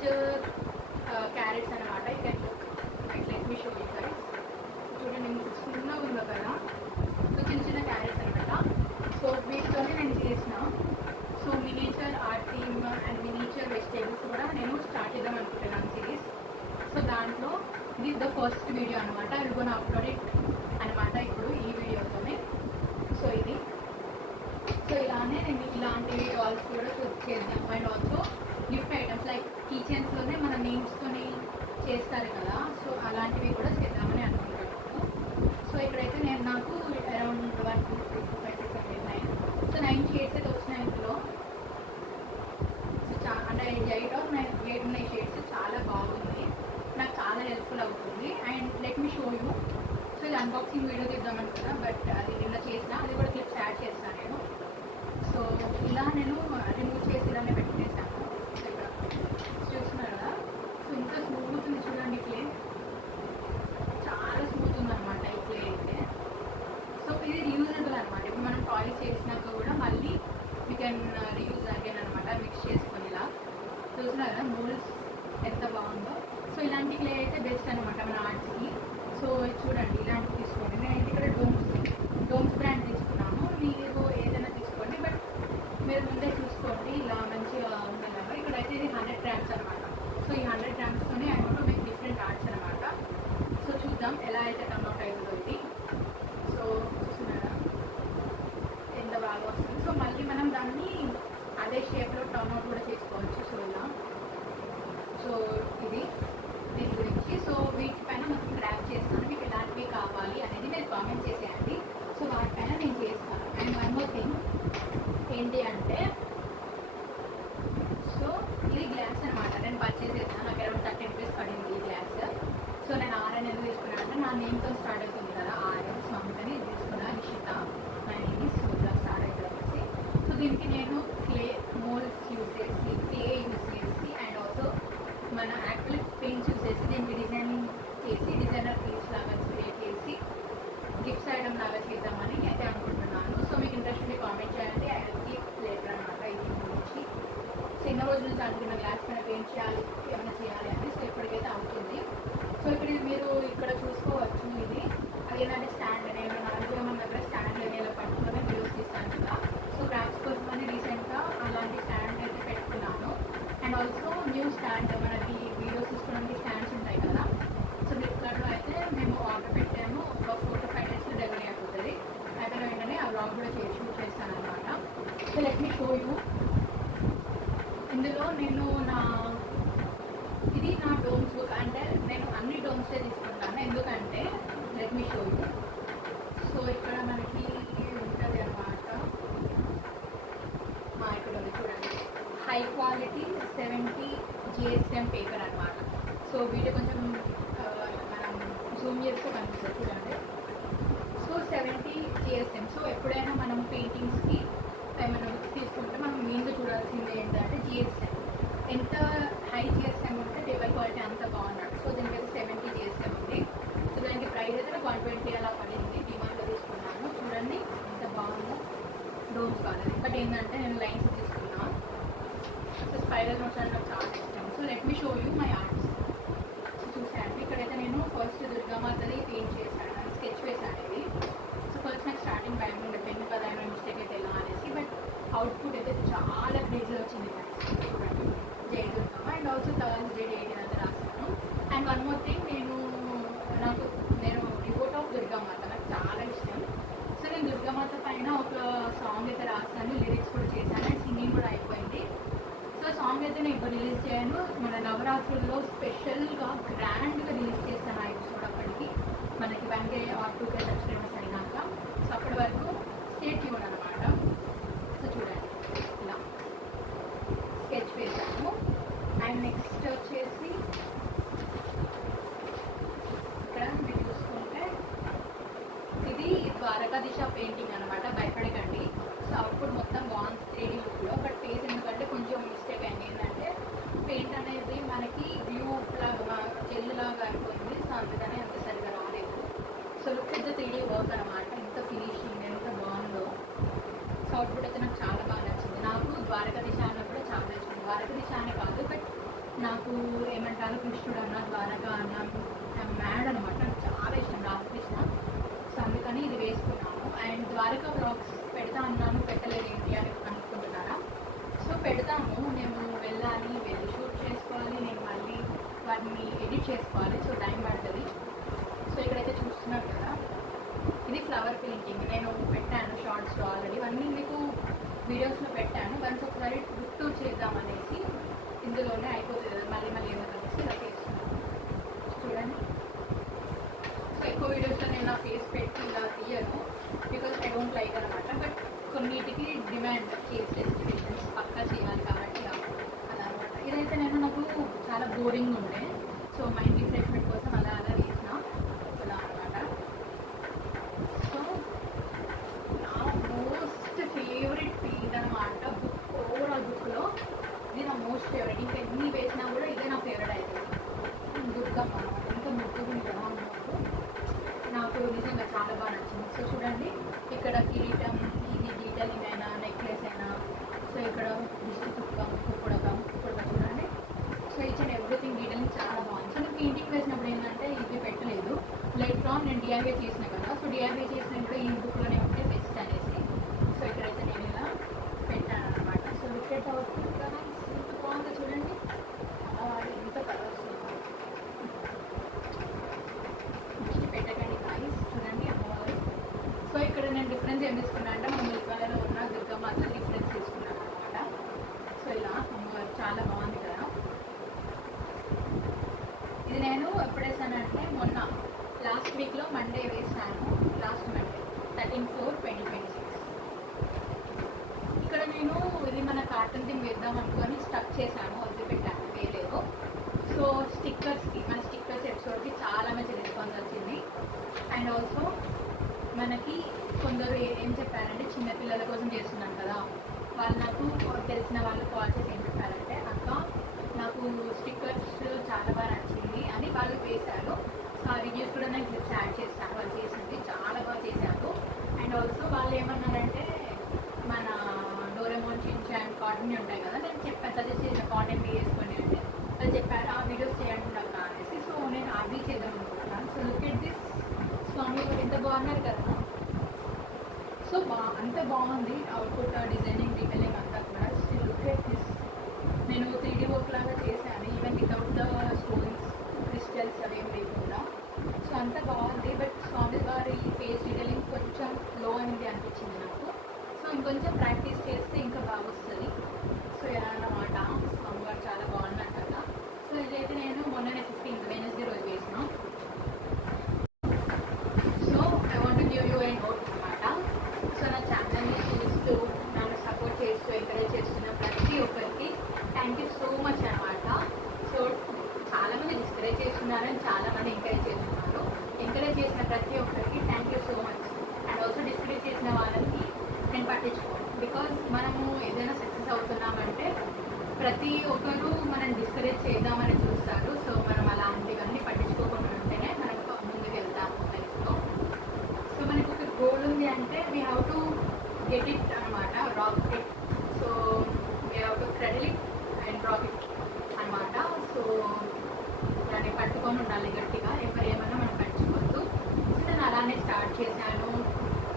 Miniature carrots అనమాట. You can look let me show you guys. చూడండి ఇంత చిన్నగా ఉందో కదా, సో చిన్న చిన్న క్యారెట్స్ అనమాట. సో వీటితోనే నేను చేసిన so miniature art theme and miniature vegetables కూడా నేను స్టార్ట్ చేద్దాం అనుకుంటున్నాను సిరీస్. సో దాంట్లో ఇది ద ఫస్ట్ వీడియో అనమాట. I will gonna upload it అనమాట ఇప్పుడు ఈ వీడియోతోనే. సో ఇది సో ఇలానే నేను ఇలాంటివి డాల్స్ కూడా చేద్దాం. And also gift items like కిచెన్స్లోనే మన నేమ్స్తోని చేస్తారు కదా, సో అలాంటివి కూడా చేద్దామని అనుకుంటున్నాను. సో ఇక్కడైతే నేను నాకు అరౌండ్ 1 2 3 4 5 6 7 8 9 సో 9 షేడ్స్ అయితే వచ్చినాయి ఇందులో. సో అంటే 8 or 9 ఉన్నాయి షేడ్స్. చాలా బాగుంది, నాకు చాలా హెల్ప్ఫుల్ అవుతుంది. And let me show you. So ఇది అన్బాక్సింగ్ వీడియో తీద్దామని కదా, బట్ అది నిన్న చేసిన, అది కూడా క్లిప్స్ యాడ్ చేస్తాను నేను. సో ఇలా నేను రిమూవ్ చేసి ఇలానే పెట్టేసాను. ఇక్కడ చూస్తున్నారు కదా, సో ఇంత స్మూత్ ఉంది చూడండి. క్లే చాలా స్మూత్ ఉందన్నమాట ఈ క్లే అయితే. సో ఇది రీయూజబుల్ అనమాట. ఇప్పుడు మనం టాయిస్ చేసినాక కూడా మళ్ళీ వీ కెన్ రీయూజ్ అగైన్ అనమాట, మిక్స్ చేసుకొని ఇలా. చూస్తున్నారు కదా మోల్డ్స్ ఎంత బాగుందో. సో ఇలాంటి క్లే అయితే బెస్ట్ అనమాట మన ఆర్ట్స్కి. సో చూడండి ఇలాంటివి తీసుకోండి. నేనైతే ఇక్కడ డోమ్స్ బ్రాండ్ తీసుకున్నాను. మీరు ఏదైనా తీసుకోండి, బట్ మీరు ముందే చూసుకోండి ఇలా మంచిగా ఉండేలాగా. ఇక్కడైతే ఇది 100 grams అనమాట. సో ఈ 100 gramస్తోనే I want to make different arts అనమాట. సో చూద్దాం ఎలా అయితే టర్న్అవుట్ అవుతుందో ఇది. సో చూస్తున్నారా ఎంత బాగా వస్తుంది. సో మళ్ళీ మనం దాన్ని అదే షేప్లో టర్న్అవుట్ కూడా చేసుకోవచ్చు. సో ఇలా సో ఇది దీని గురించి. సో వీటిపైన మొత్తం ర్యాప్ చేస్తాను. మీకు ఎలాంటివి కావాలి అనేది మీరు కామెంట్ చేసేయండి. సో వాటిపైన నేను చేస్తాను. అండ్ వన్ మోర్ థింగ్ ఏంటి అంటే, సో ఇది గ్లాస్ అనమాట. నేను పర్చేస్ చేస్తాను, నాకు అరౌండ్ 30 rupees పడింది ఈ గ్లాస్. సో నేను ఆర్ఎన్ ఎందుకు తీసుకున్నాను అంటే నా నేమ్తో స్టార్ట్ అవుతుంది కదా, ఆర్ఎన్ స్వామితని తీసుకున్నా. నిషిత నా నేమ్ సో ఇలా స్టార్ట్ అవుతుంది వచ్చి. సో దీనికి నేను క్లే మోల్డ్స్ యూజ్ చేసి, క్లే యూజ్ చేసి అండ్ ఆల్సో మన యాక్రిలిక్ పెయింట్స్ యూజ్ చేసి దీనికి డిజైనింగ్ చేసి డిజైనర్ పీస్ లాగా క్రియేట్ చేసి గిఫ్ట్స్ ఐటమ్ లాగా చేద్దామని అయితే అనుకుంటున్నాను. సో మీకు ఇంట్రెస్ట్ ఉంటే కామెంట్ చేయండి. ఐ విల్ కీప్ లేటర్ అనమాట ఇది గురించి. సో ఎన్నో రోజుల నుంచి అనుకున్న గ్లాస్ పైన పెయింట్ చేయాలి, ఏమైనా చేయాలి అని. సో ఇప్పటికైతే అవుతుంది. సో ఇక్కడ మీరు ఇక్కడ చూసుకోవచ్చు. ఇది అదేంటంటే స్టాండ్. నేను నాలుగు మన దగ్గర స్టాండ్ లేని ఇలా పట్టుకుని వీడియోస్ తీస్తాను కదా. సో క్రాఫ్ట్స్ కోసం అని రీసెంట్గా అలాంటి స్టాండ్ అయితే పెట్టుకున్నాను. అండ్ ఆల్సో న్యూ స్టాండ్, మనకి వీడియోస్ తీసుకోవడానికి స్టాండ్స్ ఉంటాయి కదా. సో ఫ్లిప్కార్ట్లో అయితే మేము ఆర్డర్ పెట్టాము. ఒక 4 to 5 days డెలివరీ అయిపోతుంది. అయిపోయిన వెంటనే ఆ బ్లాగ్ కూడా షూట్ చేస్తాను అనమాట. So let me show you. ఇందులో నేను ఇది నా డోమ్స్ బుక్. అంటే నేను అన్ని డోమ్సే తీసుకుంటాను, ఎందుకంటే let me show you. So ఇక్కడ మనకి ఉంటుంది అనమాట. ఇక్కడ ఉంది చూడండి, హై క్వాలిటీ 70 GSM పేపర్ అనమాట. సో వీడియో కొంచెం మనం జూమ్ చేస్తే కనిపిస్తుంది చూడండి. So 70 GSM. సో ఎప్పుడైనా మనం పెయింటింగ్స్కి ఏమైనా తీసుకుంటే మనం మెయిన్గా చూడాల్సింది ఏంటంటే GSM. ఎంత హై GSM ఉంటే టేబుల్ క్వాలిటీ అంత బాగున్నాడు. సో దీనికైతే 70 GSM ఉంది. సో దానికి ప్రైస్ అయితే నాకు 120 అలా పడింది. డిమార్ట్లో తీసుకున్నాను. చూడండి ఎంత బాగుందో డోమ్స్ కాలేదు. బట్ ఏంటంటే నేను లైన్స్ తీసుకున్నాను. సో స్పైరల్ నోట్స్ అంటే నాకు చాలా ఇష్టం. So let me show you my arts. చూసాను ఇక్కడైతే నేను ఫస్ట్ దుర్గామాతది పెయింట్ చేశాను, స్కెచ్ వేసాను ఇది. సో ఫస్ట్ నాకు స్టార్టింగ్ భయం ఉండే పెన్ కదా ఏమైనా మిస్టేక్ అయితే ఎలా అనేసి. బట్ అవుట్పుట్ అయితే చాలా క్రేజీ వచ్చింది. చూడండి జై Durgamma and also Thursday date ఇదంతా రాస్తాను. అండ్ వన్ మోర్ థింగ్, నేను రిపోర్ట్ ఆఫ్ దుర్గామాత నాకు చాలా ఇష్టం. సో నేను దుర్గామాత పైన ఒక సాంగ్ అయితే రాస్తాను, లిరిక్స్ కూడా చేశాను అండ్ సింగింగ్ కూడా అయిపోయింది. సో సాంగ్ అయితే నేను ఇప్పుడు రిలీజ్ చేయను, మన నవరాత్రుల్లో స్పెషల్గా గ్రాండ్గా రిలీజ్ చేస్తాను ఆ ఎపిసోడ్. అప్పటికి మనకి 1K or 2K సబ్స్క్రైబర్స్ అయినాక. సో అప్పటి వరకు స్టే ట్యూన్ అనమాట. సో చూడండి ఇలా స్కెచ్ వేసాను. అండ్ నెక్స్ట్ వచ్చేసి ఇక్కడ మీరు చూసుకుంటే ఇది ద్వారకాధీశ పెయింటింగ్ అనమాట. భయపడకండి. సో అవుట్పుట్ మొత్తం బాగుంది 3D లుక్లో. బట్ ఫేస్ ఎందుకంటే కొంచెం మిస్టేక్ అయింది. ఏంటంటే పెయింట్ అనేది మనకి బ్లూ లాగా జెల్లులాగా అయిపోయింది. సో అందుకని అంత సరిగా రాలేదు. సో లుక్ అయితే 3D వర్క్ అనమాట. ఎంత ఫినిషింగ్ ఎంత బాగుందో. సో అవుట్పుట్ అయితే నాకు చాలా బాగా నచ్చింది. నాకు ద్వారకాధీశ అన్న కూడా చాలా ఇష్టం. ద్వారకాధీశ అనే కాదు, బట్ నాకు ఏమంటారు కృష్ణుడు అన్న ద్వారక అన్న మ్యాడ్ అనమాట, నాకు చాలా ఇష్టం రామకృష్ణ. సో అందుకని ఇది వేసుకున్నాను. అండ్ ద్వారకా బ్లాగ్స్ పెడతా అన్నాను, పెట్టలేదు ఏంటి అని అనుకుంటున్నారా? సో పెడతాము, నేను వెళ్ళాలి, వెళ్ళి షూట్ చేసుకోవాలి, నేను మళ్ళీ వాటిని ఎడిట్ చేసుకోవాలి, సో టైం పడుతుంది. సో ఇక్కడైతే చూస్తున్నారు కదా, ఇది ఫ్లవర్ పెయింటింగ్ నేను పెట్టాను షార్ట్స్లో ఆల్రెడీ, ఇవన్నీ మీకు వీడియోస్లో పెట్టాను. వన్స్ ఒకసారి గుర్తు చేద్దామనేసి ఇందులోనే అయిపోతుంది కదా, మళ్ళీ మళ్ళీ ఏదో అనేసి ఇలా చేస్తున్నాను. చూడండి, సో ఎక్కువ వీడియోస్లో నేను నా ఫేస్ పెట్టి ఇలా తీయను, బికాజ్ ఐ డోంట్ లైక్ అనమాట. బట్ కొన్నిటికి డిమాండ్ చేసే సిచ్యువేషన్స్ పక్కా చేయాలి కాబట్టి అలా అనమాట. ఇదైతే నాకు చాలా బోరింగ్ ఉండే, సో మైండ్ రిఫ్రెష్మెంట్ కోసం అలా అలా వేసిన ఇలా అనమాట. సో నా మోస్ట్ ఫేవరెట్ పీస్ అనమాట బుక్, ఓవరాల్ బుక్లో ఇది నా మోస్ట్ ఫేవరెట్. ఇంకా ఎన్ని వేసినా కూడా ఇదే నా ఫేవరెట్ అవుతుంది. దుర్గమ్మ అనమాట, ఎంత ముద్దుగా ఉంటుందో అన్నప్పుడు నాకు నిజంగా చాలా బాగా నచ్చింది. సో చూడండి, ఇక్కడ కిరీటం, ఇది డీటెయిలింగ్ అయినా, నెక్లెస్ అయినా, సో ఇక్కడ దిష్టి చుక్క, కుప్పడకం చూడండి. So each and everything detailing చాలా బాగుంది. సో నేను పెయింటింగ్ వేసినప్పుడు ఏంటంటే ఇది పెట్టలేదు, లైట్ ఆన్ నేను డిఐవై చేసిన కదా, సో డిఐవై చేసినప్పుడు ఈ బుక్లోనే ఉంటే బెస్ట్ అనేసి, సో ఇక్కడైతే నేను ఇలా పెట్టాను అనమాట. సో లుకెట్ అవుతుంది కదా, ఎంత బాగుందో చూడండి, అమ్మవారు ఎంత కలర్స్ పెట్టకండి గాయ్స్, చూడండి అమ్మవారు. సో ఇక్కడ నేను డిఫరెన్స్ ఏం తీసుకున్నా అంటే మన ముల్కాలలో ఉన్న దుర్గమ్మ డిఫరెన్స్ తీసుకున్నాను అనమాట. సో ఇలా అమ్మవారు చాలా బాగుంది కదా. ఇది నేను ఎప్పుడు వేసానంటే మొన్న లాస్ట్ వీక్లో మండే వేసాను, లాస్ట్ మండే 13/4/2026. ఇక్కడ నేను ఇది మన కార్టన్ థింగ్ వేద్దాం అనుకొని స్టక్ చేశాను, వదిలిపెట్టాను, వేయలేదు. సో స్టిక్కర్స్కి, మన స్టిక్కర్స్ ఎపిసోడ్కి చాలా మంచి రెస్పాన్స్ వచ్చింది. అండ్ ఆల్సో మనకి కొందరు ఏం చెప్పారంటే, చిన్నపిల్లల కోసం చేస్తున్నాను కదా, వాళ్ళు నాకు తెలిసిన వాళ్ళు కాల్ చేసి ఏం చెప్పారంటే, అక్క నాకు స్టిక్కర్స్ చాలా బాగా నచ్చింది అని వాళ్ళు వేశారు. సో ఆ రివ్యూస్ కూడా నేను క్లిప్స్ యాడ్ చేస్తాను, వాళ్ళు చేసింది చాలా బాగా చేశారు. అండ్ ఆల్సో వాళ్ళు ఏమన్నారంటే, మన డోరేమోన్, షిన్చాన్ కాటన్ ఉంటాయి కదా, నేను చెప్పాను సజెస్ట్ చేసిన కాటన్ వేసుకొని అంటే వాళ్ళు చెప్పారు ఆ వీడియోస్ చేయండి నాకు అనేసి. సో నేను అవి చేద్దాం అనుకుంటున్నాను. సో లుక్ ఎట్ దిస్, స్వామి గారు ఎంత బాగున్నారు కదా. సో అంత బాగుంది అవుట్పుట్, డిజైనింగ్, డీటెయిలింగ్ అంతా కూడా. లుక్ ఎట్ దిస్, నేను 3D వర్క్ లాగా చేశాను, even without the stones, crystals అవేం లేకుండా. సో అంత బాగుంది. బట్ స్వామి గారి ఫేస్ డీటెయిలింగ్ కొంచెం లో అనేది అనిపించింది నాకు. సో ఇంకొంచెం ప్రాక్టీస్ చేస్తే ఇంకా బాగా వస్తుంది. సో ఎలా అన్నమాట, స్వామి గారు చాలా బాగున్నారు కదా. సో ఇదైతే నేను మొన్ననే 15th వెడ్నెస్డే రోజు వేసిన. So I want to give you a note అనమాట. సో నా ఛానల్ని చూస్తూ నన్ను సపోర్ట్ చేస్తూ ఎంకరేజ్ చేస్తున్న ప్రతి ఒక్కరికి థ్యాంక్ యూ సో మచ్ అనమాట. సో చాలామంది డిస్కరేజ్ చేస్తున్నారని చాలామంది ఎంకరేజ్ చేస్తున్నారు. ఎంకరేజ్ చేసిన ప్రతి ఒక్కరికి thank you so much. And also discourage చేసిన వాళ్ళకి నేను పట్టించుకోను, బికాజ్ మనము ఏదైనా సక్సెస్ అవుతున్నామంటే ప్రతి ఒక్కరు మనం డిస్కరేజ్ చేద్దామని చూస్తారు. సో మనం అలాంటివన్నీ పట్టించుకోకుండా ఉంటేనే మనం ముందుకు వెళ్తాము లైఫ్లో. సో మనకు ఒక గోల్ ఉంది అంటే we have to get it అనమాట, rock it. So we have to credit it and rock it అనమాట. సో దాన్ని పట్టుకొని ఉండాలి గట్టిగా, ఎవరు ఏమన్నా మనం పట్టించుకోవద్దు. సో నేను అలానే స్టార్ట్ చేశాను.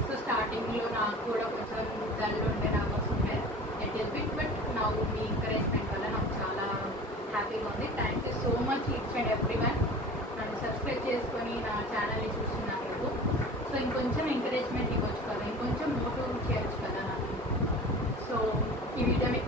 సో స్టార్టింగ్లో నాకు కూడా కొంచెం డల్ ఉండే, నర్వస్ ఉండే లిటిల్ బిట్, బట్ నా మీ ఎంకరేజ్మెంట్ వల్ల నాకు చాలా హ్యాపీగా ఉంది. Thank you so much each and every one. నన్ను సబ్స్క్రైబ్ చేసుకొని నా ఛానల్ని చూస్తున్నారు. సో ఇంకొంచెం ఎంకరేజ్మెంట్ ఇవ్వచ్చు కదా, ఇంకొంచెం మోటివేట్ చేయొచ్చు కదా నాకు. సో ఈ వీడియోని